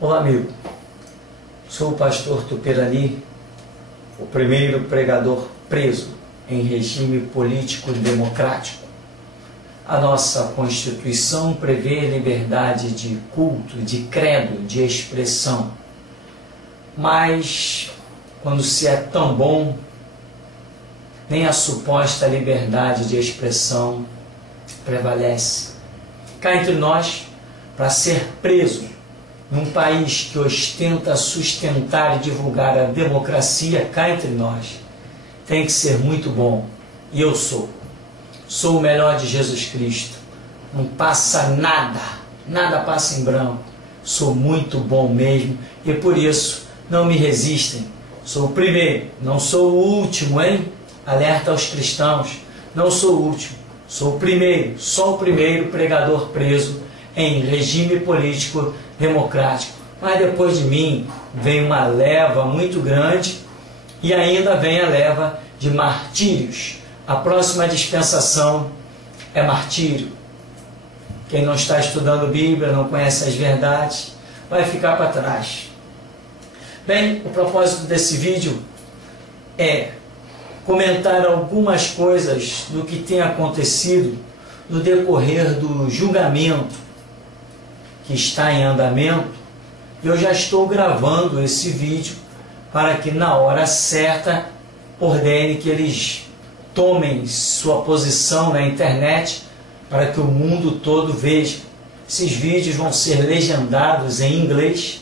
Olá, amigo. Sou o pastor Tupirani, o primeiro pregador preso em regime político democrático. A nossa Constituição prevê liberdade de culto, de credo, de expressão. Mas, quando se é tão bom, nem a suposta liberdade de expressão prevalece. Cá entre nós, para ser preso num país que ostenta sustentar e divulgar a democracia, cá entre nós, tem que ser muito bom. E eu sou. Sou o melhor de Jesus Cristo. Não passa nada, nada passa em branco. Sou muito bom mesmo e por isso não me resistem. Sou o primeiro, não sou o último, hein? Alerta aos cristãos. Não sou o último, sou o primeiro, só o primeiro pregador preso em regime político democrático. Mas depois de mim vem uma leva muito grande e ainda vem a leva de martírios. A próxima dispensação é martírio. Quem não está estudando Bíblia, não conhece as verdades, vai ficar para trás. Bem, o propósito desse vídeo é comentar algumas coisas do que tem acontecido no decorrer do julgamento que está em andamento. Eu já estou gravando esse vídeo para que na hora certa ordene que eles tomem sua posição na internet para que o mundo todo veja. Esses vídeos vão ser legendados em inglês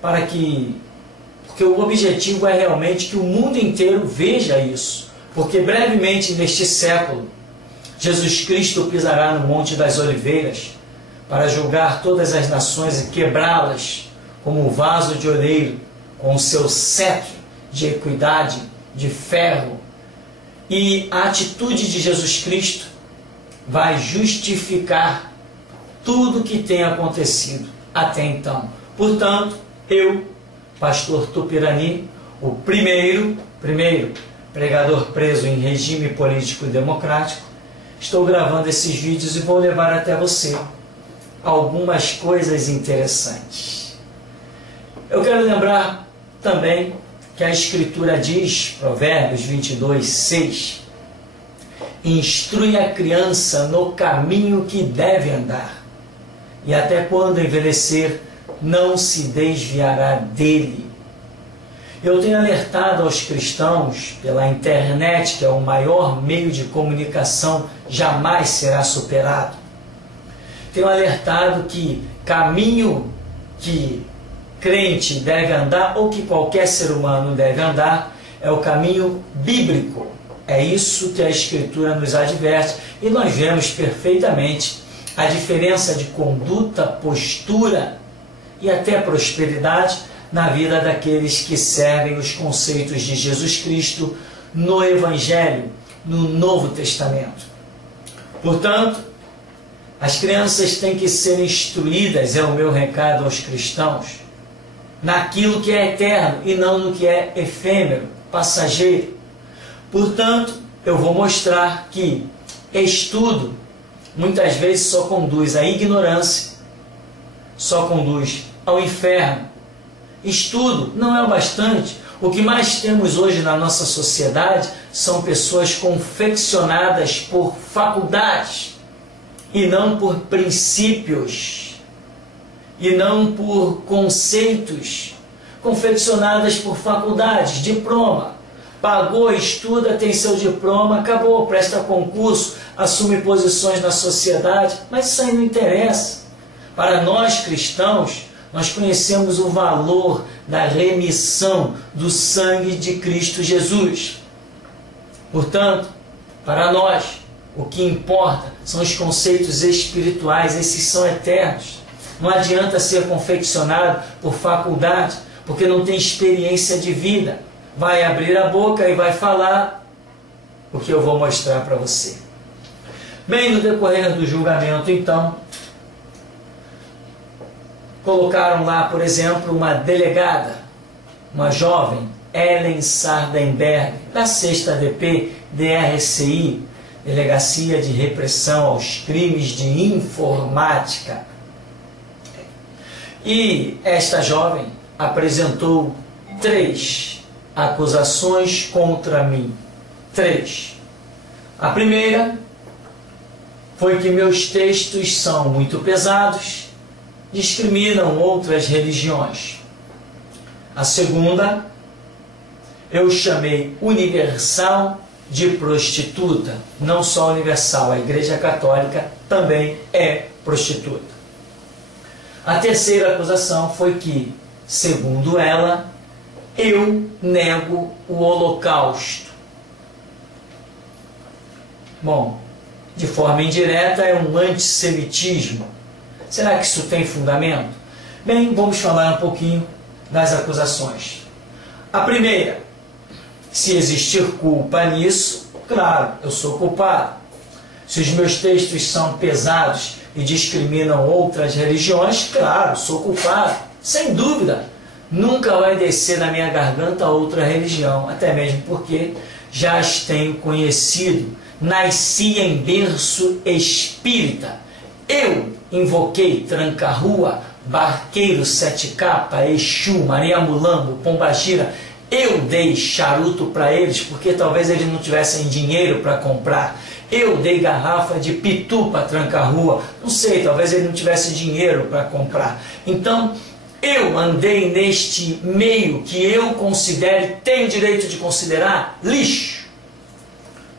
porque o objetivo é realmente que o mundo inteiro veja isso. Porque brevemente neste século, Jesus Cristo pisará no Monte das Oliveiras para julgar todas as nações e quebrá-las como um vaso de oleiro, com o seu cetro de equidade, de ferro. E a atitude de Jesus Cristo vai justificar tudo o que tem acontecido até então. Portanto, eu, pastor Tupirani, o primeiro pregador preso em regime político democrático, estou gravando esses vídeos e vou levar até você algumas coisas interessantes. Eu quero lembrar também que a Escritura diz, Provérbios 22:6, instrui a criança no caminho que deve andar, e até quando envelhecer, não se desviará dele. Eu tenho alertado aos cristãos pela internet, que é o maior meio de comunicação, jamais será superado. Tenho alertado que caminho que crente deve andar, ou que qualquer ser humano deve andar, é o caminho bíblico. É isso que a Escritura nos adverte, e nós vemos perfeitamente a diferença de conduta, postura e até prosperidade na vida daqueles que servem os conceitos de Jesus Cristo no Evangelho, no Novo Testamento. Portanto, as crianças têm que ser instruídas, é o meu recado aos cristãos, naquilo que é eterno e não no que é efêmero, passageiro. Portanto, eu vou mostrar que estudo muitas vezes só conduz à ignorância, só conduz ao inferno. Estudo não é o bastante. O que mais temos hoje na nossa sociedade são pessoas confeccionadas por faculdades e não por princípios, e não por conceitos, confeccionadas por faculdades, diploma. Pagou, estuda, tem seu diploma, acabou, presta concurso, assume posições na sociedade, mas isso aí não interessa. Para nós cristãos, nós conhecemos o valor da remissão do sangue de Cristo Jesus. Portanto, para nós, o que importa são os conceitos espirituais, esses são eternos. Não adianta ser confeccionado por faculdade, porque não tem experiência de vida. Vai abrir a boca e vai falar o que eu vou mostrar para você. Bem, no decorrer do julgamento, então, colocaram lá, por exemplo, uma delegada, uma jovem, Ellen Sardenberg, da 6ª DP, DRCI, Delegacia de Repressão aos Crimes de Informática. E esta jovem apresentou 3 acusações contra mim. 3. A primeira foi que meus textos são muito pesados, discriminam outras religiões. A segunda, eu chamei Universal de prostituta. Não só universal, a Igreja Católica também é prostituta. A terceira acusação foi que, segundo ela, eu nego o Holocausto. Bom, de forma indireta é um antissemitismo. Será que isso tem fundamento? Bem, vamos falar um pouquinho das acusações. A primeira, se existir culpa nisso, claro, eu sou culpado. Se os meus textos são pesados e discriminam outras religiões, claro, sou culpado, sem dúvida. Nunca vai descer na minha garganta outra religião, até mesmo porque já as tenho conhecido. Nasci em berço espírita. Eu invoquei Tranca-Rua, Barqueiro, Sete Capa, Exu, Maria Mulambo, Pombagira. Eu dei charuto para eles porque talvez eles não tivessem dinheiro para comprar. Eu dei garrafa de pitu para Tranca-Rua. Não sei, talvez eles não tivessem dinheiro para comprar. Então, eu andei neste meio que eu considero, tenho direito de considerar lixo.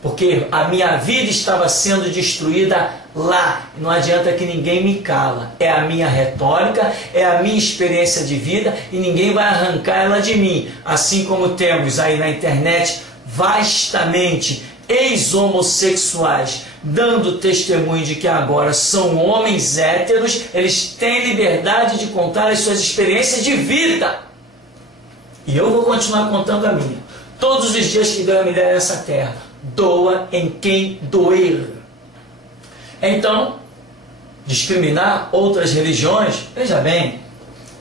Porque a minha vida estava sendo destruída lá. Não adianta que ninguém me cala. É a minha retórica, é a minha experiência de vida e ninguém vai arrancar ela de mim. Assim como temos aí na internet vastamente ex-homossexuais dando testemunho de que agora são homens héteros, eles têm liberdade de contar as suas experiências de vida. E eu vou continuar contando a minha. Todos os dias que Deus me der nessa terra, doa em quem doer. Então, discriminar outras religiões, veja bem,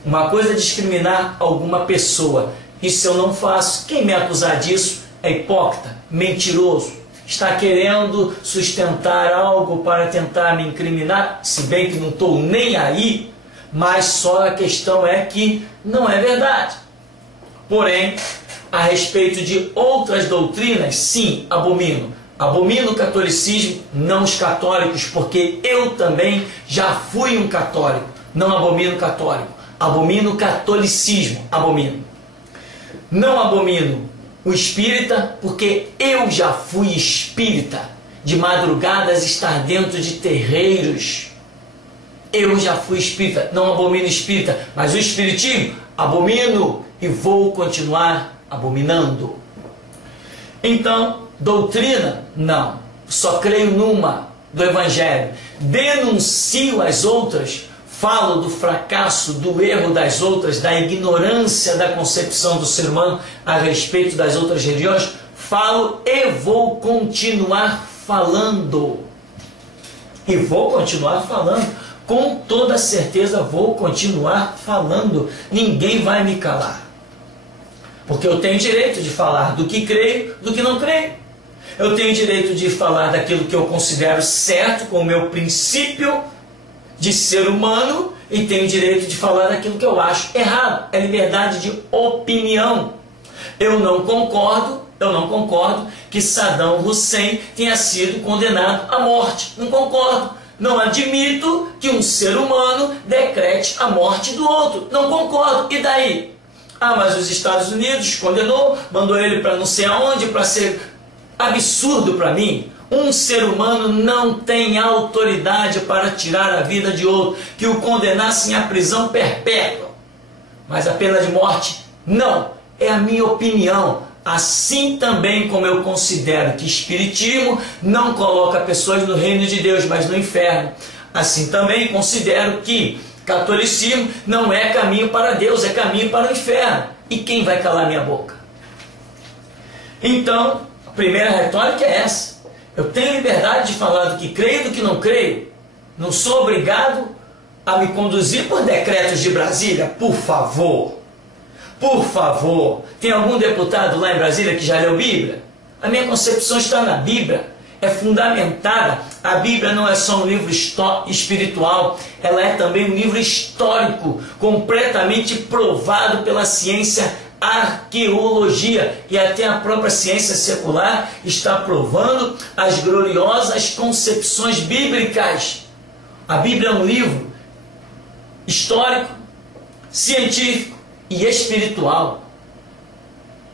uma coisa é discriminar alguma pessoa. Isso eu não faço. Quem me acusar disso é hipócrita, mentiroso, está querendo sustentar algo para tentar me incriminar, se bem que não estou nem aí, mas só a questão é que não é verdade. Porém, a respeito de outras doutrinas, sim, abomino. Abomino o catolicismo, não os católicos, porque eu também já fui um católico. Não abomino o católico, abomino o catolicismo, abomino. Não abomino o espírita, porque eu já fui espírita. De madrugadas estar dentro de terreiros. Eu já fui espírita, não abomino espírita, mas o espiritismo abomino e vou continuar abominando. Então, doutrina, não. Só creio numa do Evangelho. Denuncio as outras, falo do fracasso, do erro das outras, da ignorância da concepção do ser humano a respeito das outras religiões. Falo e vou continuar falando. E vou continuar falando. Com toda certeza vou continuar falando. Ninguém vai me calar. Porque eu tenho direito de falar do que creio, do que não creio. Eu tenho direito de falar daquilo que eu considero certo, com o meu princípio de ser humano, e tenho direito de falar daquilo que eu acho errado. É liberdade de opinião. Eu não concordo que Saddam Hussein tenha sido condenado à morte. Não concordo. Não admito que um ser humano decrete a morte do outro. Não concordo. E daí? Ah, mas os Estados Unidos condenou, mandou ele para não sei aonde, para ser absurdo para mim. Um ser humano não tem autoridade para tirar a vida de outro, que o condenassem à prisão perpétua. Mas a pena de morte, não. É a minha opinião. Assim também como eu considero que espiritismo não coloca pessoas no reino de Deus, mas no inferno. Assim também considero que catolicismo não é caminho para Deus, é caminho para o inferno. E quem vai calar minha boca? Então, a primeira retórica é essa. Eu tenho liberdade de falar do que creio e do que não creio. Não sou obrigado a me conduzir por decretos de Brasília, por favor. Por favor. Tem algum deputado lá em Brasília que já leu Bíblia? A minha concepção está na Bíblia. é fundamentada. A Bíblia não é só um livro espiritual, ela é também um livro histórico, completamente provado pela ciência arqueologia, e até a própria ciência secular está provando as gloriosas concepções bíblicas. A Bíblia é um livro histórico, científico e espiritual.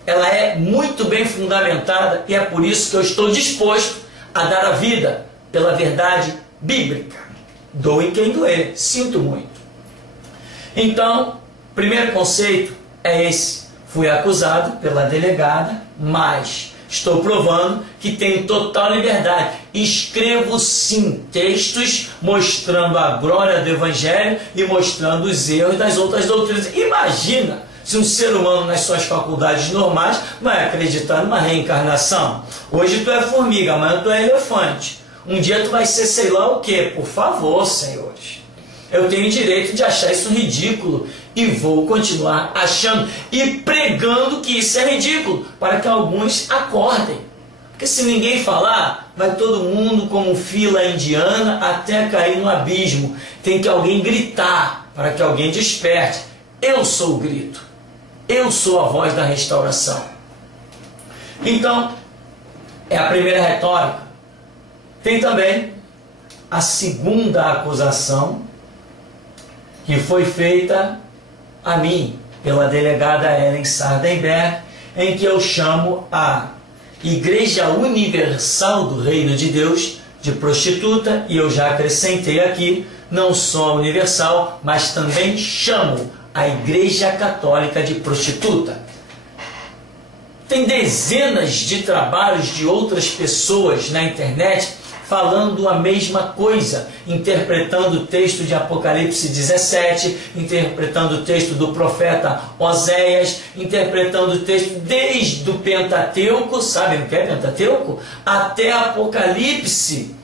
Ela é muito bem fundamentada e é por isso que eu estou disposto a dar a vida pela verdade bíblica. Doe quem doer, sinto muito. Então, primeiro conceito é esse. Fui acusado pela delegada, mas estou provando que tenho total liberdade. Escrevo sim textos mostrando a glória do Evangelho e mostrando os erros das outras doutrinas. Imagina se um ser humano nas suas faculdades normais vai acreditar numa reencarnação. Hoje tu é formiga, amanhã tu é elefante. Um dia tu vai ser sei lá o quê. Por favor, senhores. Eu tenho direito de achar isso ridículo e vou continuar achando e pregando que isso é ridículo, para que alguns acordem. Porque se ninguém falar, vai todo mundo como fila indiana até cair no abismo. Tem que alguém gritar para que alguém desperte. Eu sou o grito. Eu sou a voz da restauração. Então, é a primeira retórica. Tem também a segunda acusação, que foi feita a mim pela delegada Ellen Sardenberg, em que eu chamo a Igreja Universal do Reino de Deus de prostituta, e eu já acrescentei aqui, não só universal, mas também chamo a Igreja Católica de prostituta. Tem dezenas de trabalhos de outras pessoas na internet falando a mesma coisa, interpretando o texto de Apocalipse 17, interpretando o texto do profeta Oséias, interpretando o texto desde o Pentateuco, sabe o que é Pentateuco? Até Apocalipse,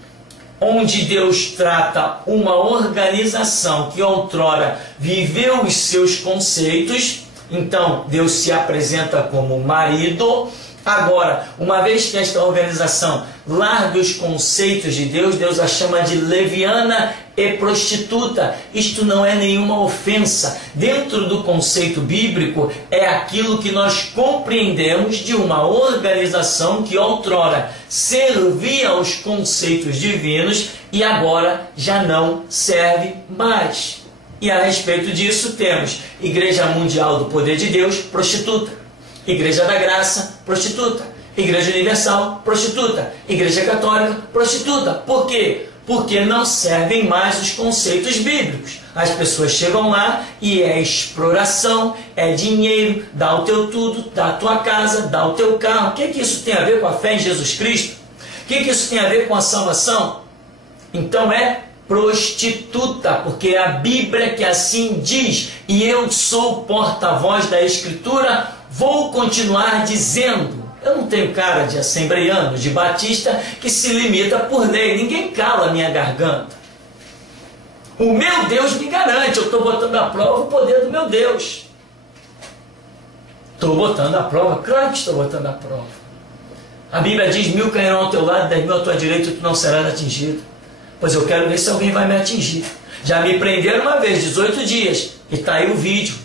onde Deus trata uma organização que outrora viveu os seus conceitos. Então Deus se apresenta como marido. Agora, uma vez que esta organização larga os conceitos de Deus, Deus a chama de leviana e prostituta. Isto não é nenhuma ofensa. Dentro do conceito bíblico, é aquilo que nós compreendemos de uma organização que outrora servia aos conceitos divinos e agora já não serve mais. E a respeito disso temos Igreja Mundial do Poder de Deus, prostituta. Igreja da Graça, prostituta. Igreja Universal, prostituta. Igreja Católica, prostituta. Por quê? Porque não servem mais os conceitos bíblicos. As pessoas chegam lá e é exploração, é dinheiro, dá o teu tudo, dá a tua casa, dá o teu carro. O que isso tem a ver com a fé em Jesus Cristo? O que isso tem a ver com a salvação? Então é prostituta, porque é a Bíblia que assim diz, e eu sou porta-voz da Escritura, vou continuar dizendo. Eu não tenho cara de assembleiano, de batista, que se limita por lei. Ninguém cala a minha garganta. O meu Deus me garante. Eu estou botando à prova o poder do meu Deus. Estou botando à prova? Claro que estou botando à prova. A Bíblia diz: 1000 cairão ao teu lado, 10.000 à tua direita, e tu não serás atingido. Pois eu quero ver se alguém vai me atingir. Já me prenderam uma vez, 18 dias, e está aí o vídeo,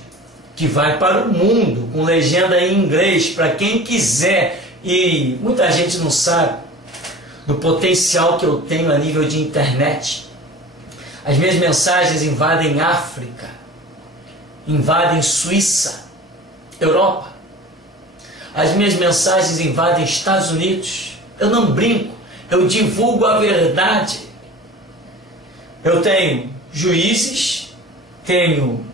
que vai para o mundo, com legenda em inglês, para quem quiser. E muita gente não sabe do potencial que eu tenho a nível de internet. As minhas mensagens invadem África, invadem Suíça, Europa. As minhas mensagens invadem Estados Unidos. Eu não brinco, eu divulgo a verdade. Eu tenho juízes, tenho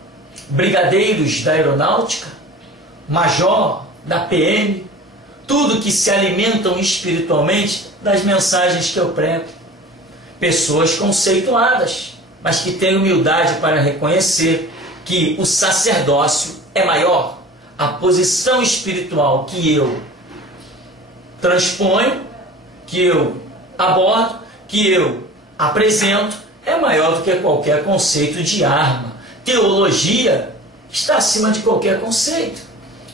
brigadeiros da aeronáutica, major da PM, tudo que se alimentam espiritualmente das mensagens que eu prego. Pessoas conceituadas, mas que têm humildade para reconhecer que o sacerdócio é maior. A posição espiritual que eu transponho, que eu abordo, que eu apresento, é maior do que qualquer conceito de arma. Teologia está acima de qualquer conceito.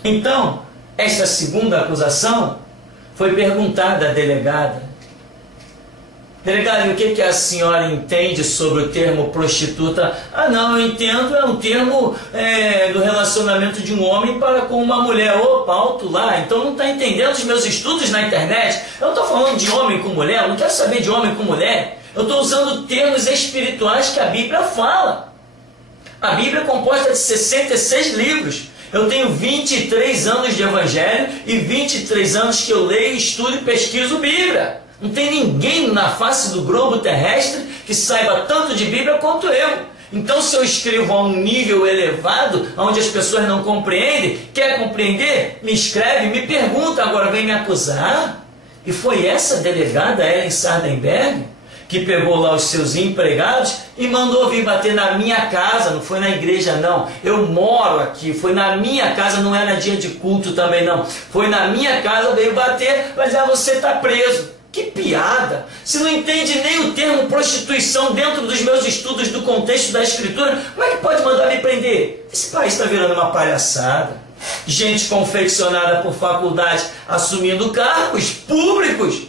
Então, esta segunda acusação foi perguntada à delegada Gregário, o que a senhora entende sobre o termo prostituta? Ah, não, eu entendo, é um termo do relacionamento de um homem para com uma mulher. Opa, alto lá, então não está entendendo os meus estudos na internet. Eu não estou falando de homem com mulher, eu não quero saber de homem com mulher. Eu estou usando termos espirituais que a Bíblia fala. A Bíblia é composta de 66 livros. Eu tenho 23 anos de evangelho e 23 anos que eu leio, estudo e pesquiso Bíblia. Não tem ninguém na face do globo terrestre que saiba tanto de Bíblia quanto eu. Então, se eu escrevo a um nível elevado, onde as pessoas não compreendem, quer compreender? Me escreve, me pergunta, agora vem me acusar. E foi essa delegada, Ellen Sardenberg, que pegou lá os seus empregados e mandou vir bater na minha casa. Não foi na igreja, não. Eu moro aqui, foi na minha casa, não era dia de culto também, não. Foi na minha casa, veio bater, mas você está preso. Que piada! Se não entende nem o termo prostituição dentro dos meus estudos do contexto da Escritura, como é que pode mandar me prender? Esse país está virando uma palhaçada. Gente confeccionada por faculdade assumindo cargos públicos,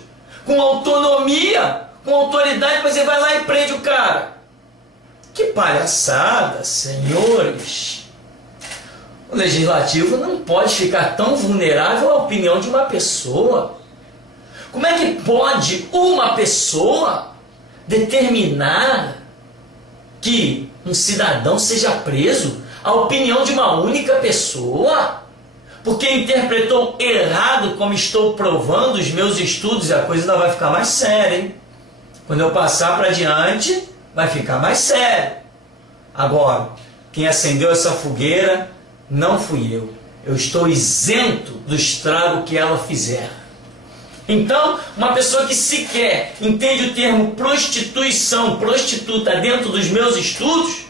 com autonomia, com autoridade, mas você vai lá e prende o cara. Que palhaçada, senhores! O legislativo não pode ficar tão vulnerável à opinião de uma pessoa. Como é que pode uma pessoa determinar que um cidadão seja preso à opinião de uma única pessoa? Porque interpretou errado, como estou provando os meus estudos, e a coisa ainda vai ficar mais séria, hein? Quando eu passar para diante, vai ficar mais sério. Agora, quem acendeu essa fogueira não fui eu. Eu estou isento do estrago que ela fizer. Então, uma pessoa que sequer entende o termo prostituição, prostituta dentro dos meus estudos,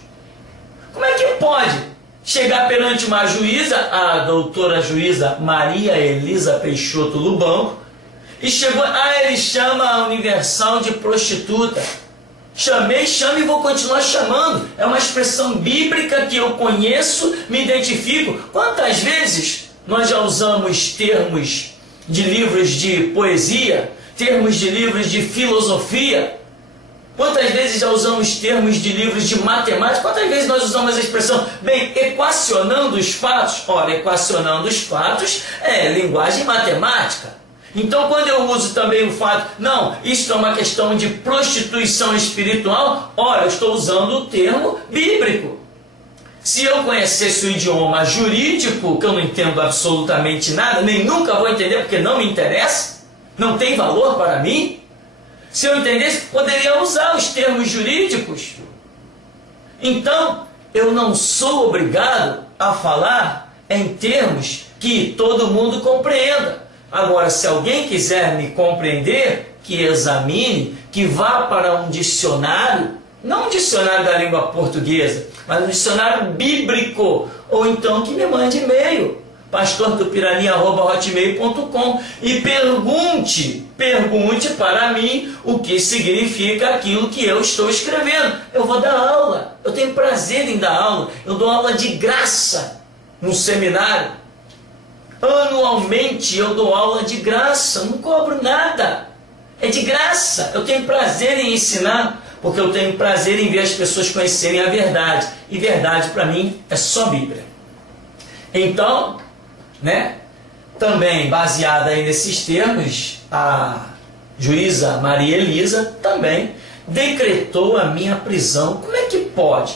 como é que pode chegar perante uma juíza, a doutora juíza Maria Elisa Peixoto Lubanco, e chegou, ele chama a Universal de prostituta. Chamei, chamo e vou continuar chamando. É uma expressão bíblica que eu conheço, me identifico. Quantas vezes nós já usamos termos de livros de poesia, termos de livros de filosofia? Quantas vezes já usamos termos de livros de matemática? Quantas vezes nós usamos a expressão, equacionando os fatos? Ora, equacionando os fatos é linguagem matemática. Então, quando eu uso também o fato, não, isto é uma questão de prostituição espiritual, ora, eu estou usando o termo bíblico. Se eu conhecesse o idioma jurídico, que eu não entendo absolutamente nada, nem nunca vou entender porque não me interessa, não tem valor para mim, se eu entendesse, poderia usar os termos jurídicos. Então, eu não sou obrigado a falar em termos que todo mundo compreenda. Agora, se alguém quiser me compreender, que examine, que vá para um dicionário, não um dicionário da língua portuguesa, mas um dicionário bíblico, ou então que me mande e-mail, pastortupirani@hotmail.com, e pergunte para mim o que significa aquilo que eu estou escrevendo. Eu vou dar aula, eu tenho prazer em dar aula, eu dou aula de graça no seminário. Anualmente eu dou aula de graça, não cobro nada, é de graça. Eu tenho prazer em ensinar, porque eu tenho prazer em ver as pessoas conhecerem a verdade, e verdade para mim é só Bíblia. Então, também baseada aí nesses termos, a juíza Maria Elisa também decretou a minha prisão. Como é que pode?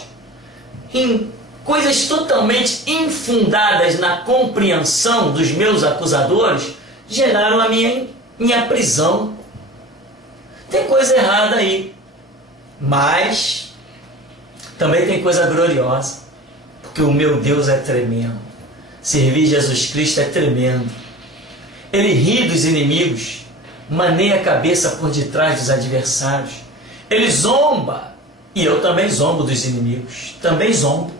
Em coisas totalmente infundadas na compreensão dos meus acusadores, geraram a minha prisão. Tem coisa errada aí, mas também tem coisa gloriosa, porque o meu Deus é tremendo. Servir Jesus Cristo é tremendo. Ele ri dos inimigos, maneia a cabeça por detrás dos adversários. Ele zomba, e eu também zombo dos inimigos, também zombo,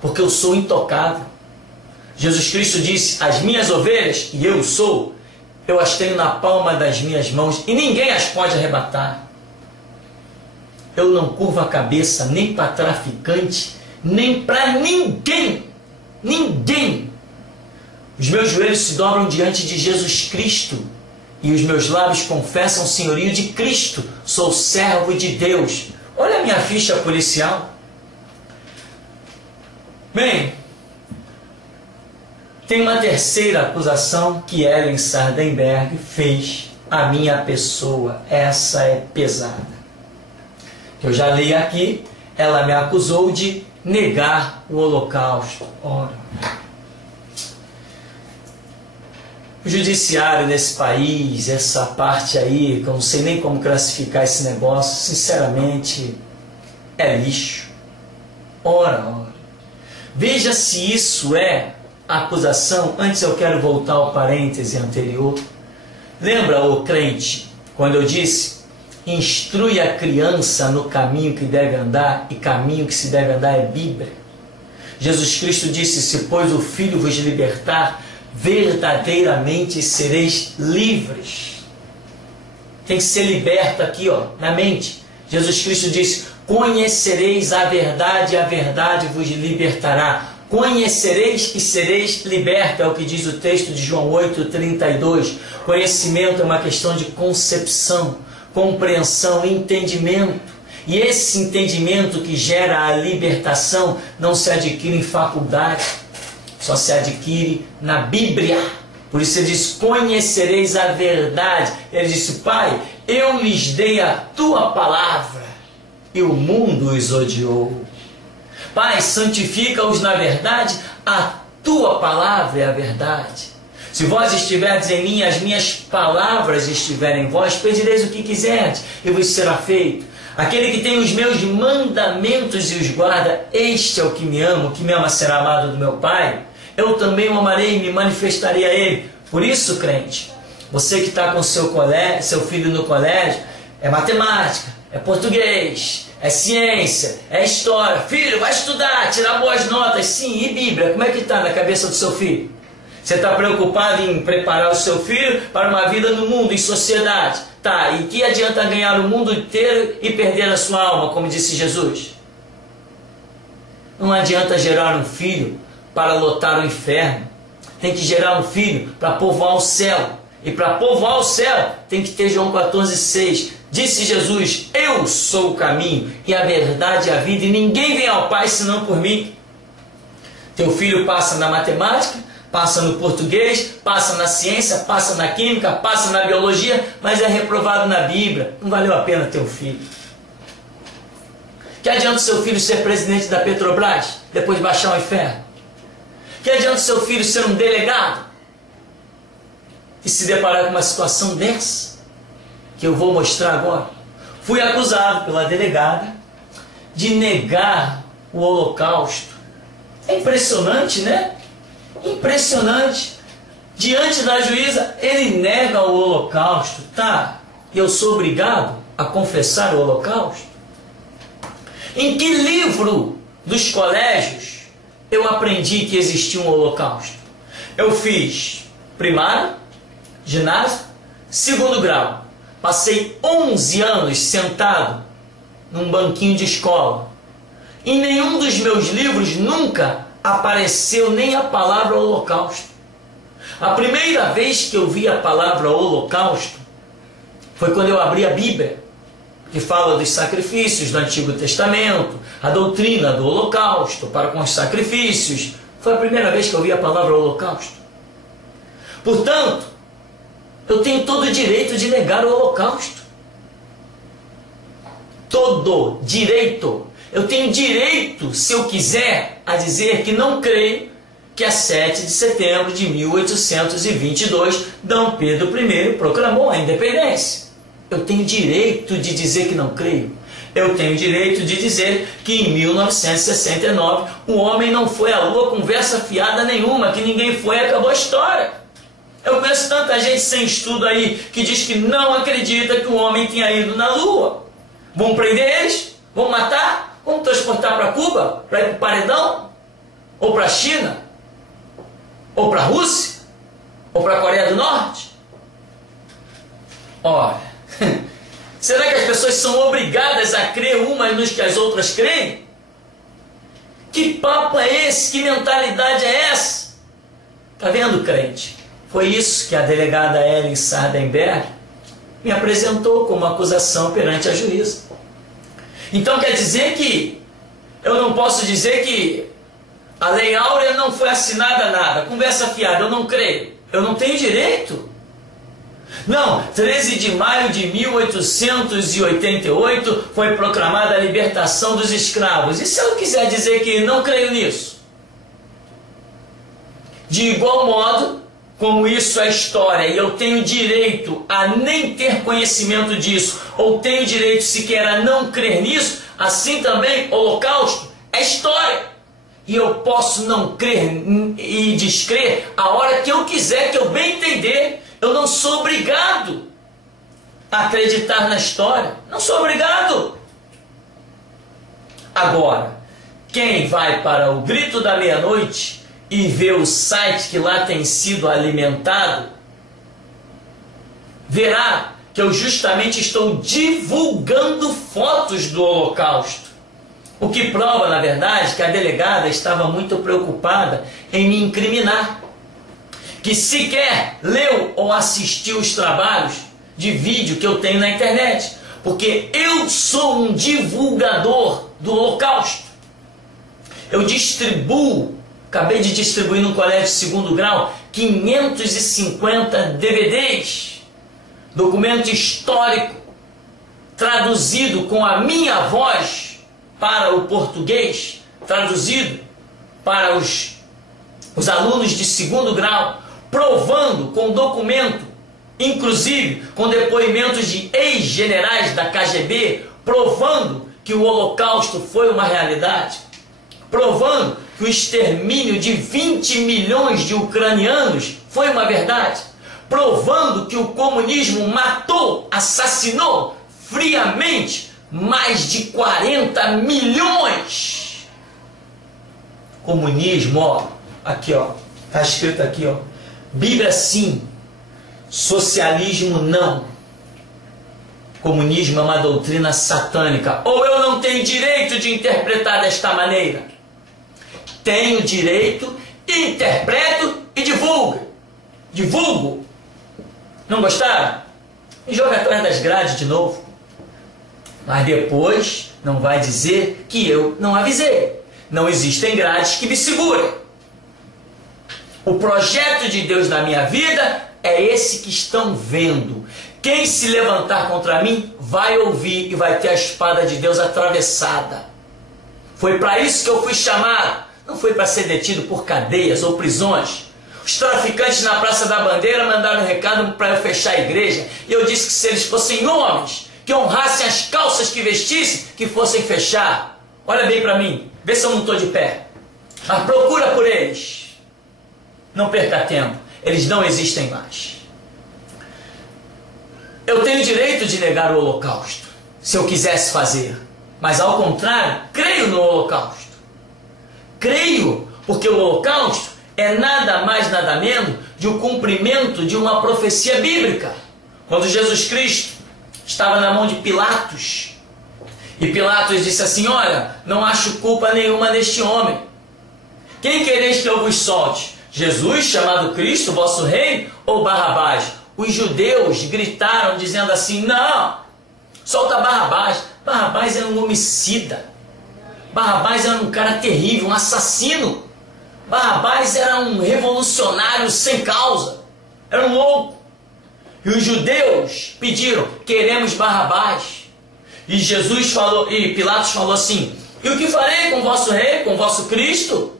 porque eu sou intocável. Jesus Cristo disse, as minhas ovelhas, e eu sou, eu as tenho na palma das minhas mãos, e ninguém as pode arrebatar. Eu não curvo a cabeça nem para traficante, nem para ninguém. Ninguém. Os meus joelhos se dobram diante de Jesus Cristo, e os meus lábios confessam o senhorio de Cristo. Sou servo de Deus. Olha a minha ficha policial. Bem, tem uma terceira acusação que Ellen Sardenberg fez à minha pessoa. Essa é pesada. Eu já li aqui, ela me acusou de negar o Holocausto. Ora, o judiciário nesse país, essa parte aí, que eu não sei nem como classificar esse negócio, sinceramente, é lixo. Ora. Veja se isso é acusação. Antes eu quero voltar ao parêntese anterior. Lembra, ô crente, quando eu disse: instrui a criança no caminho que deve andar, e caminho que se deve andar é Bíblia. Jesus Cristo disse: se pois o Filho vos libertar, verdadeiramente sereis livres. Tem que ser liberto aqui, ó, na mente. Jesus Cristo disse: conhecereis a verdade vos libertará. Conhecereis e sereis libertos, é o que diz o texto de João 8:32. Conhecimento é uma questão de concepção, compreensão, entendimento. E esse entendimento que gera a libertação não se adquire em faculdade, só se adquire na Bíblia. Por isso ele diz: conhecereis a verdade. Ele disse: Pai, eu lhes dei a tua palavra e o mundo os odiou. Pai, santifica-os na verdade, a tua palavra é a verdade. Se vós estiverdes em mim, as minhas palavras estiverem em vós, pedireis o que quiserdes e vos será feito. Aquele que tem os meus mandamentos e os guarda, este é o que me ama. O que me ama será amado do meu Pai. Eu também o amarei e me manifestarei a ele. Por isso, crente, você que está com seu filho no colégio, é matemática, é português, é ciência, é história. Filho, vai estudar, tirar boas notas. Sim, e Bíblia? Como é que está na cabeça do seu filho? Você está preocupado em preparar o seu filho para uma vida no mundo, em sociedade. Tá, e que adianta ganhar o mundo inteiro e perder a sua alma, como disse Jesus? Não adianta gerar um filho para lotar o inferno. Tem que gerar um filho para povoar o céu. E para povoar o céu tem que ter João 14,6. Disse Jesus: eu sou o caminho e a verdade e a vida, e ninguém vem ao Pai senão por mim. Teu filho passa na matemática, passa no português, passa na ciência, passa na química, passa na biologia, mas é reprovado na Bíblia. Não valeu a pena ter um filho. Que adianta o seu filho ser presidente da Petrobras, depois baixar o inferno? Que adianta o seu filho ser um delegado e se deparar com uma situação dessa, que eu vou mostrar agora? Fui acusado pela delegada de negar o Holocausto. É impressionante, né? Impressionante. Diante da juíza, ele nega o Holocausto. Tá, eu sou obrigado a confessar o Holocausto? Em que livro dos colégios eu aprendi que existia um Holocausto? Eu fiz primário, ginásio, segundo grau. Passei 11 anos sentado num banquinho de escola. Em nenhum dos meus livros nunca apareceu nem a palavra Holocausto. A primeira vez que eu vi a palavra Holocausto foi quando eu abri a Bíblia, que fala dos sacrifícios do Antigo Testamento, a doutrina do Holocausto para com os sacrifícios. Foi a primeira vez que eu vi a palavra Holocausto. Portanto, eu tenho todo o direito de negar o Holocausto. Todo direito. Eu tenho direito, se eu quiser, a dizer que não creio que a 7 de setembro de 1822, D. Pedro I proclamou a independência. Eu tenho direito de dizer que não creio. Eu tenho direito de dizer que em 1969 o homem não foi à lua, conversa fiada nenhuma, que ninguém foi e acabou a história. Eu conheço tanta gente sem estudo aí que diz que não acredita que o homem tenha ido na lua. Vão prender eles? Vão matar? Vão transportar para Cuba? Para ir para o paredão? Ou para a China? Ou para a Rússia? Ou para a Coreia do Norte? Ora, será que as pessoas são obrigadas a crer umas nos que as outras creem? Que papo é esse? Que mentalidade é essa? Está vendo, crente? Foi isso que a delegada Ellen Sardenberg me apresentou como acusação perante a juíza. Então quer dizer que eu não posso dizer que a Lei Áurea não foi assinada nada, conversa fiada, eu não creio, eu não tenho direito. Não, 13 de maio de 1888 foi proclamada a libertação dos escravos. E se eu quiser dizer que não creio nisso? De igual modo, como isso é história e eu tenho direito a nem ter conhecimento disso, ou tenho direito sequer a não crer nisso, assim também Holocausto é história. E eu posso não crer e descrer a hora que eu quiser, que eu bem entender. Eu não sou obrigado a acreditar na história. Não sou obrigado. Agora, quem vai para o Grito da Meia-Noite e vê o site que lá tem sido alimentado, verá que eu justamente estou divulgando fotos do Holocausto. O que prova, na verdade, que a delegada estava muito preocupada em me incriminar. Que sequer leu ou assistiu os trabalhos de vídeo que eu tenho na internet. Porque eu sou um divulgador do Holocausto. Eu distribuo, acabei de distribuir no colégio de segundo grau, 550 DVDs. Documento histórico, traduzido com a minha voz para o português, traduzido para os alunos de segundo grau, provando com documento, inclusive com depoimentos de ex-generais da KGB, provando que o Holocausto foi uma realidade, provando que o extermínio de 20 milhões de ucranianos foi uma verdade, provando que o comunismo matou, assassinou friamente mais de 40 milhões. Comunismo, ó, aqui ó, está escrito aqui ó, Bíblia sim, socialismo não. Comunismo é uma doutrina satânica. Ou eu não tenho direito de interpretar desta maneira? Tenho direito, interpreto e divulgo. Divulgo. Não gostaram? Me joga atrás das grades de novo. Mas depois não vai dizer que eu não avisei. Não existem grades que me segurem. O projeto de Deus na minha vida é esse que estão vendo. Quem se levantar contra mim vai ouvir e vai ter a espada de Deus atravessada. Foi para isso que eu fui chamado. Não foi para ser detido por cadeias ou prisões. Os traficantes na Praça da Bandeira mandaram um recado para eu fechar a igreja. E eu disse que se eles fossem homens, que honrassem as calças que vestissem, que fossem fechar. Olha bem para mim, vê se eu não estou de pé. Mas procura por eles. Não perca tempo, eles não existem mais. Eu tenho direito de negar o Holocausto, se eu quisesse fazer. Mas ao contrário, creio no Holocausto. Creio, porque o Holocausto é nada mais, nada menos de o cumprimento de uma profecia bíblica. Quando Jesus Cristo estava na mão de Pilatos, e Pilatos disse assim: olha, não acho culpa nenhuma neste homem. Quem quereis que eu vos solte? Jesus, chamado Cristo, vosso rei, ou Barrabás? Os judeus gritaram dizendo assim: não, solta Barrabás. Barrabás era um homicida. Barrabás era um cara terrível, um assassino. Barrabás era um revolucionário sem causa. Era um louco. E os judeus pediram: queremos Barrabás. E Jesus falou, e Pilatos falou assim: e o que farei com o vosso rei, com o vosso Cristo?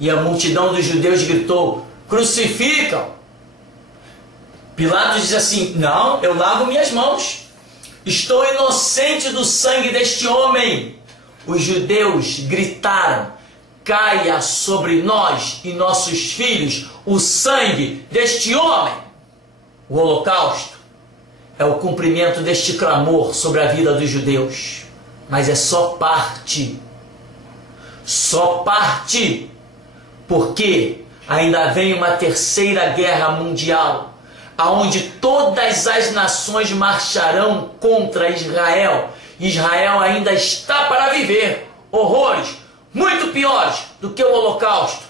E a multidão dos judeus gritou: crucificam. Pilatos diz assim: não, eu lavo minhas mãos. Estou inocente do sangue deste homem. Os judeus gritaram: caia sobre nós e nossos filhos o sangue deste homem. O Holocausto é o cumprimento deste clamor sobre a vida dos judeus. Mas é só parte. Só parte. Porque ainda vem uma terceira guerra mundial, aonde todas as nações marcharão contra Israel. Israel ainda está para viver horrores muito piores do que o Holocausto.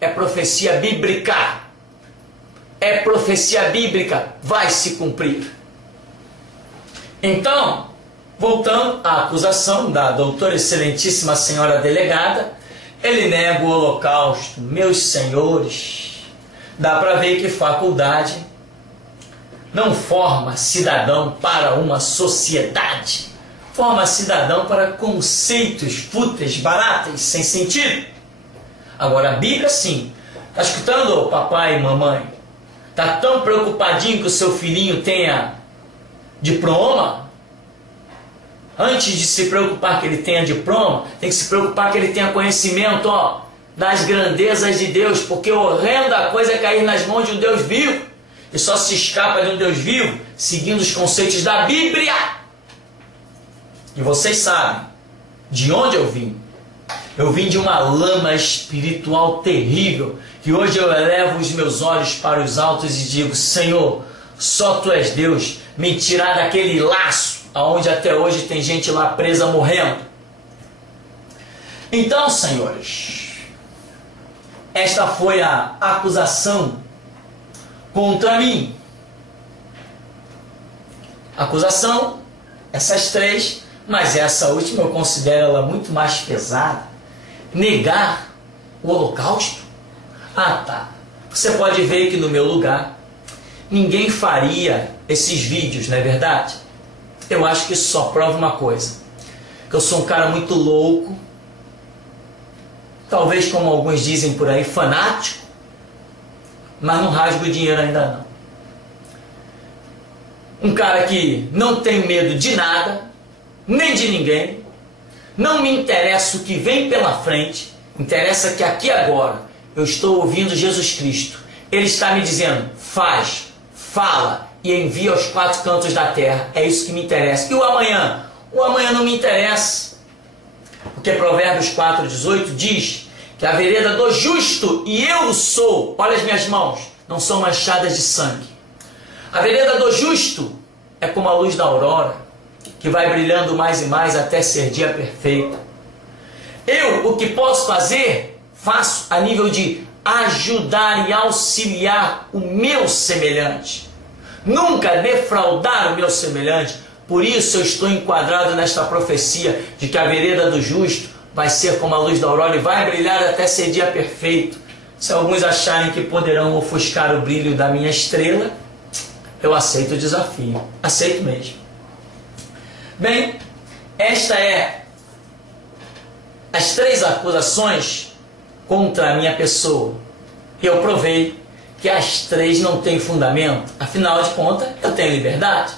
É profecia bíblica. é profecia bíblica, vai se cumprir. Então, voltando à acusação da doutora excelentíssima senhora delegada, ele nega o holocausto. Meus senhores, dá para ver que faculdade não forma cidadão para uma sociedade, forma cidadão para conceitos fúteis, baratos, sem sentido. Agora a Bíblia sim. Está escutando, papai e mamãe? Está tão preocupadinho que o seu filhinho tenha diploma? Antes de se preocupar que ele tenha diploma, tem que se preocupar que ele tenha conhecimento, das grandezas de Deus, porque horrenda coisa é cair nas mãos de um Deus vivo, e só se escapa de um Deus vivo seguindo os conceitos da Bíblia. E vocês sabem de onde eu vim. Eu vim de uma lama espiritual terrível, que hoje eu elevo os meus olhos para os altos e digo: Senhor, só Tu és Deus, me tirar daquele laço, aonde até hoje tem gente lá presa morrendo. Então, senhores, esta foi a acusação contra mim. Acusação, essas três, mas essa última eu considero ela muito mais pesada. Negar o holocausto? Ah, tá. Você pode ver que no meu lugar ninguém faria esses vídeos, não é verdade? Eu acho que isso só prova uma coisa: que eu sou um cara muito louco, talvez, como alguns dizem por aí, fanático, mas não rasgo o dinheiro ainda não. Um cara que não tem medo de nada, nem de ninguém, não me interessa o que vem pela frente, interessa que aqui agora eu estou ouvindo Jesus Cristo. Ele está me dizendo: faz, fala e envia aos quatro cantos da terra. É isso que me interessa. E o amanhã? O amanhã não me interessa. Porque Provérbios 4,18 diz que a vereda do justo, e eu sou, olha as minhas mãos, não são manchadas de sangue. A vereda do justo é como a luz da aurora, que vai brilhando mais e mais até ser dia perfeito. Eu, o que posso fazer, faço a nível de ajudar e auxiliar o meu semelhante. Nunca defraudar o meu semelhante. Por isso eu estou enquadrado nesta profecia de que a vereda do justo vai ser como a luz da aurora e vai brilhar até ser dia perfeito. Se alguns acharem que poderão ofuscar o brilho da minha estrela, eu aceito o desafio. Aceito mesmo. Bem, esta é as três acusações contra a minha pessoa. Eu provei que as três não têm fundamento. Afinal de contas, eu tenho liberdade.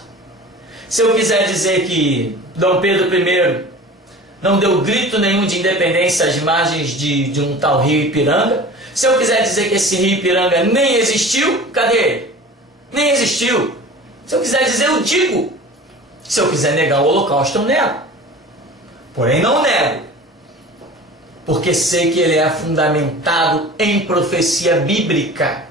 Se eu quiser dizer que Dom Pedro I não deu grito nenhum de independência às margens de um tal rio Ipiranga, se eu quiser dizer que esse rio Ipiranga nem existiu, cadê ele? Nem existiu. Se eu quiser dizer, eu digo. Se eu quiser negar o holocausto, eu nego. Porém, não nego, porque sei que ele é fundamentado em profecia bíblica.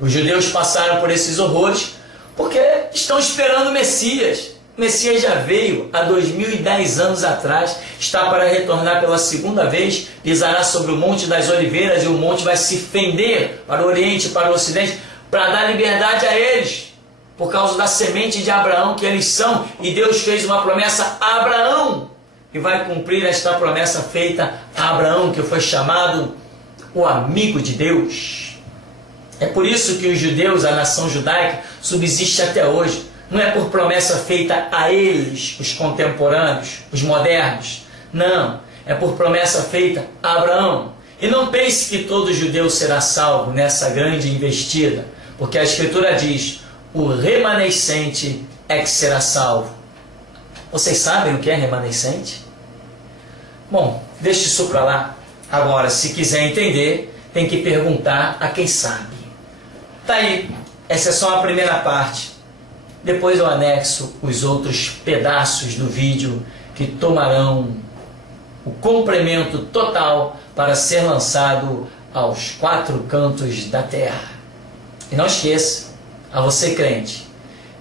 Os judeus passaram por esses horrores porque estão esperando o Messias. O Messias já veio há 2010 anos atrás, está para retornar pela segunda vez, pisará sobre o Monte das Oliveiras e o monte vai se fender para o Oriente e para o Ocidente, para dar liberdade a eles, por causa da semente de Abraão que eles são. E Deus fez uma promessa a Abraão, e vai cumprir esta promessa feita a Abraão, que foi chamado o amigo de Deus. É por isso que os judeus, a nação judaica, subsiste até hoje. Não é por promessa feita a eles, os contemporâneos, os modernos. Não, é por promessa feita a Abraão. E não pense que todo judeu será salvo nessa grande investida, porque a Escritura diz: o remanescente é que será salvo. Vocês sabem o que é remanescente? Bom, deixe isso para lá. Agora, se quiser entender, tem que perguntar a quem sabe. Tá aí, essa é só a primeira parte. Depois eu anexo os outros pedaços do vídeo que tomarão o complemento total para ser lançado aos quatro cantos da terra. E não esqueça, a você crente,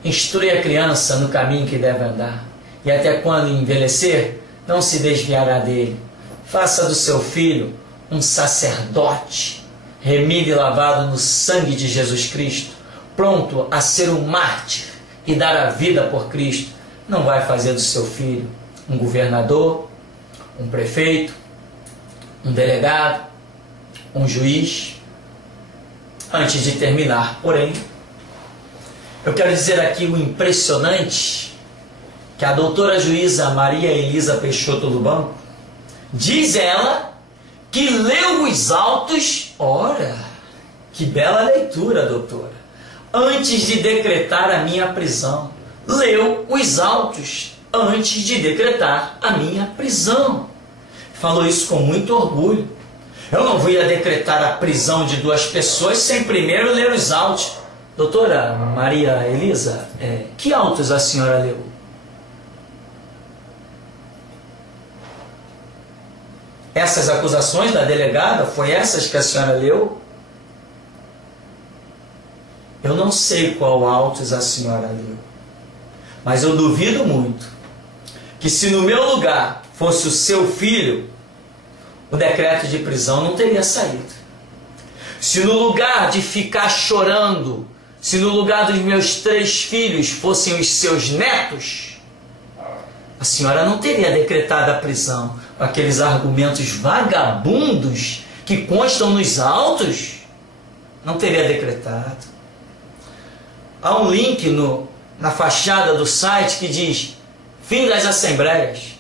instrui a criança no caminho que deve andar, e até quando envelhecer, não se desviará dele. Faça do seu filho um sacerdote, remido e lavado no sangue de Jesus Cristo, pronto a ser um mártir e dar a vida por Cristo, não vai fazer do seu filho um governador, um prefeito, um delegado, um juiz. Antes de terminar, porém, eu quero dizer aqui o impressionante que a doutora juíza Maria Elisa Peixoto do Banco diz ela que leu os autos, ora, que bela leitura, doutora, antes de decretar a minha prisão. Leu os autos antes de decretar a minha prisão. Falou isso com muito orgulho. Eu não ia decretar a prisão de duas pessoas sem primeiro ler os autos. Doutora Maria Elisa, que autos a senhora leu? Essas acusações da delegada, foi essas que a senhora leu? Eu não sei qual autos a senhora leu, mas eu duvido muito que se no meu lugar fosse o seu filho, o decreto de prisão não teria saído. Se no lugar de ficar chorando, se no lugar dos meus 3 filhos fossem os seus netos, a senhora não teria decretado a prisão com aqueles argumentos vagabundos que constam nos autos. Não teria decretado. Há um link na fachada do site que diz fim das assembleias.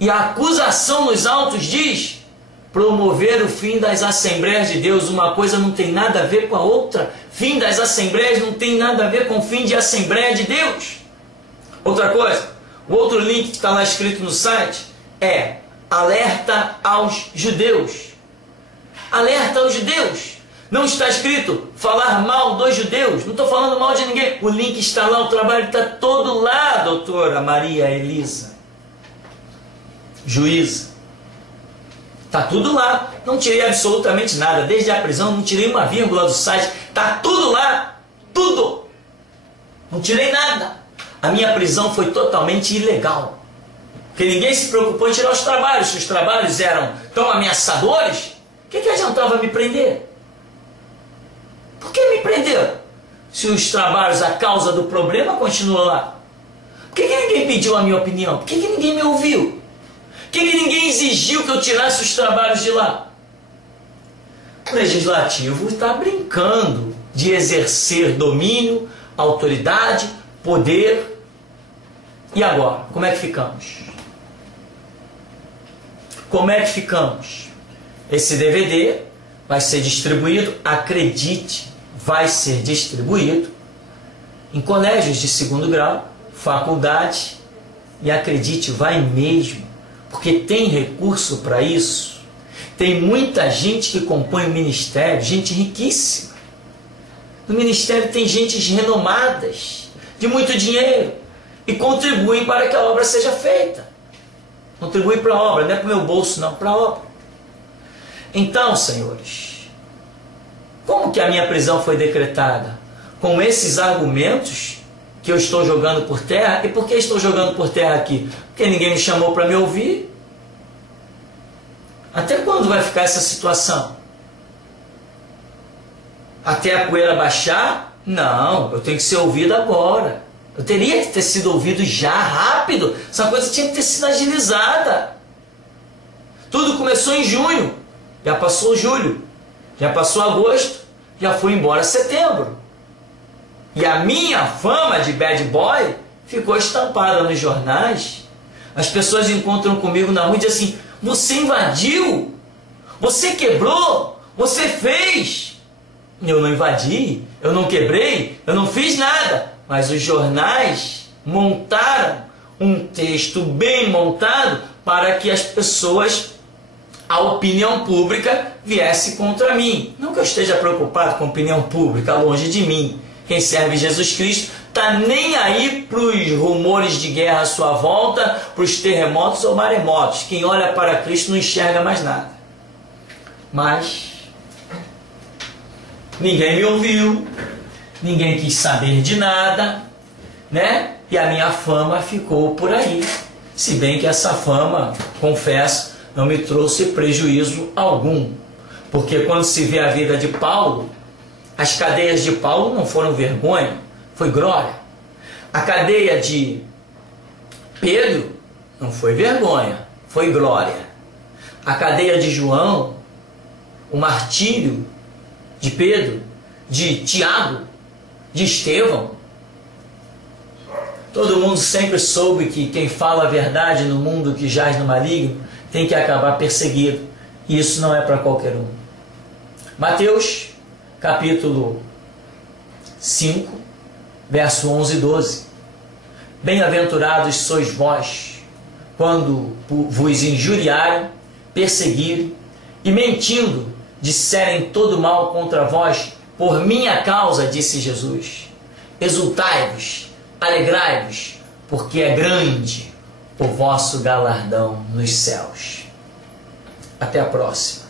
E a acusação nos autos diz promover o fim das assembleias de Deus. Uma coisa não tem nada a ver com a outra. Fim das assembleias não tem nada a ver com o fim de assembleia de Deus. Outra coisa, o outro link que está lá escrito no site é alerta aos judeus. Alerta aos judeus. Não está escrito falar mal dos judeus. Não estou falando mal de ninguém. O link está lá, o trabalho está todo lá, doutora Maria Elisa, juíza. Está tudo lá. Não tirei absolutamente nada. Desde a prisão, não tirei uma vírgula do site. Está tudo lá. Tudo. Não tirei nada. A minha prisão foi totalmente ilegal. Porque ninguém se preocupou em tirar os trabalhos. Se os trabalhos eram tão ameaçadores, o que adiantava me prender? Por que me prenderam? Se os trabalhos, a causa do problema, continua lá. Por que ninguém pediu a minha opinião? Por que ninguém me ouviu? Por que ninguém exigiu que eu tirasse os trabalhos de lá? O legislativo está brincando de exercer domínio, autoridade, poder. E agora? Como é que ficamos? Como é que ficamos? Esse DVD vai ser distribuído, acredite, vai ser distribuído em colégios de 2º grau, faculdade, e acredite, vai mesmo, porque tem recurso para isso. Tem muita gente que compõe o ministério, gente riquíssima. No ministério tem gente renomadas, de muito dinheiro, e contribuem para que a obra seja feita. Contribuem para a obra, não é para o meu bolso não, para a obra. Então, senhores, como que a minha prisão foi decretada? Com esses argumentos que eu estou jogando por terra. E por que estou jogando por terra aqui? Porque ninguém me chamou para me ouvir. Até quando vai ficar essa situação? Até a poeira baixar? Não, eu tenho que ser ouvido agora. Eu teria que ter sido ouvido já, rápido. Essa coisa tinha que ter sido agilizada. Tudo começou em junho. Já passou julho. Já passou agosto. Já foi embora setembro. E a minha fama de bad boy ficou estampada nos jornais. As pessoas encontram comigo na rua e dizem assim: você invadiu, você quebrou, você fez. Eu não invadi, eu não quebrei, eu não fiz nada. Mas os jornais montaram um texto bem montado para que as pessoas, a opinião pública, viesse contra mim. Não que eu esteja preocupado com a opinião pública, longe de mim. Quem serve Jesus Cristo está nem aí para os rumores de guerra à sua volta, para os terremotos ou maremotos. Quem olha para Cristo não enxerga mais nada. Mas ninguém me ouviu, ninguém quis saber de nada, né? E a minha fama ficou por aí. Se bem que essa fama, confesso, não me trouxe prejuízo algum. Porque quando se vê a vida de Paulo, as cadeias de Paulo não foram vergonha, foi glória. A cadeia de Pedro não foi vergonha, foi glória. A cadeia de João, o martírio de Pedro, de Tiago, de Estevão. Todo mundo sempre soube que quem fala a verdade no mundo que jaz no maligno tem que acabar perseguido. E isso não é para qualquer um. Mateus, capítulo 5, verso 11 e 12. Bem-aventurados sois vós, quando vos injuriarem, perseguirem e mentindo disserem todo mal contra vós, por minha causa, disse Jesus. Exultai-vos, alegrai-vos, porque é grande o vosso galardão nos céus. Até a próxima.